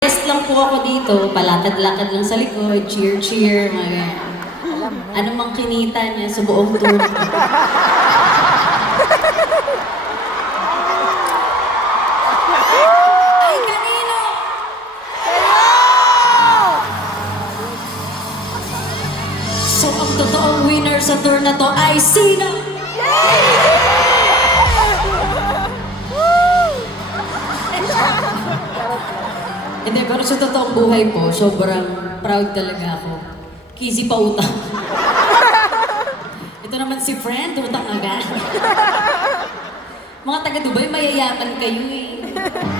Guest lang po ako dito, palakad-lakad lang sa likod, cheer-cheer, mga ganyan. Ano mang kinita niya sa buong tour. Ay, kanino? So, ang totoong winner sa tour na to ay sino? Hindi, pero sa totoong buhay po, sobrang proud talaga ako. Kizzy pa utang. Ito naman si friend, utang agad. Mga taga-Dubai, mayayaman kayo eh.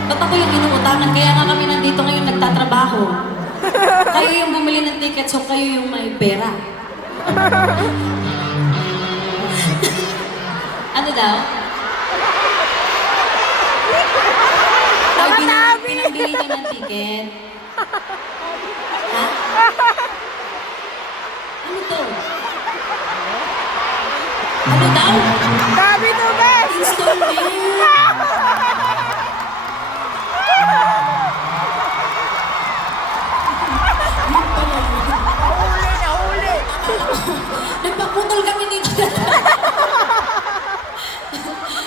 Ba't ako yung inuutangan? Kaya nga kami nandito ngayon nagtatrabaho. Kayo yung bumili ng ticket, so kayo yung may pera. Ano daw? Ay, pinambili niyo ng ticket. Ha? Ano to? Ano daw? Sabi to, bes! Installment! Nahuli, nahuli! Nagpaputol kami dito.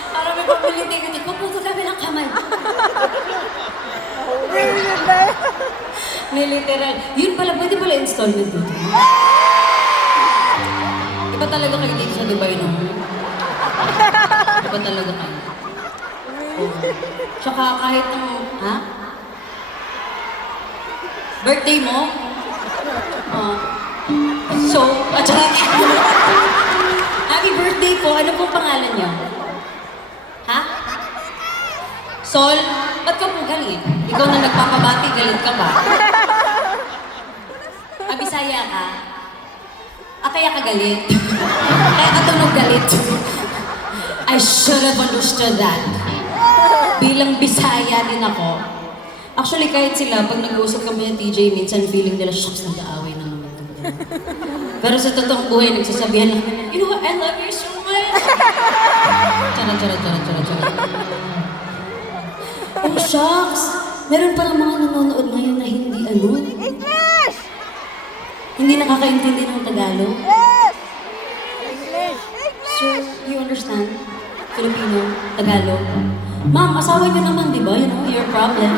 Para may pamilya ticket, nagpaputol kami ng kamay. Nahuli yun, bes! Literal. Yun pala, pwede pala installment dito. Iba talaga kayo dito sa Dubai, no? Iba talaga kayo. Oh. Tsaka kahit ng, ha? Birthday mo? Oh. So, at saka, happy birthday po. Ano pong pangalan niyo? Ha? Sol? Ba't ka po galit? Ikaw na nagpapabati, galit ka ba? Bisaya ka? Kaya ka galit? Kaya ka tunog galit? I should have understood that. Bilang Bisaya din ako. Actually, kahit sila, pag nag-uusap kami ng TJ, minsan feeling nila, shucks, nag-aaway na naman kami. Pero sa totoong buhay, nagsasabihan lang kami, you know what, I love you so much. Charot. Oh, shucks! Meron palang mga nanonood ngayon na hindi ano. English! Hindi nakakaintindi ng Tagalog. Yes! English! So, you understand? Filipino, Tagalog. Ma'am, asawa niyo naman, di ba? You know, your problem.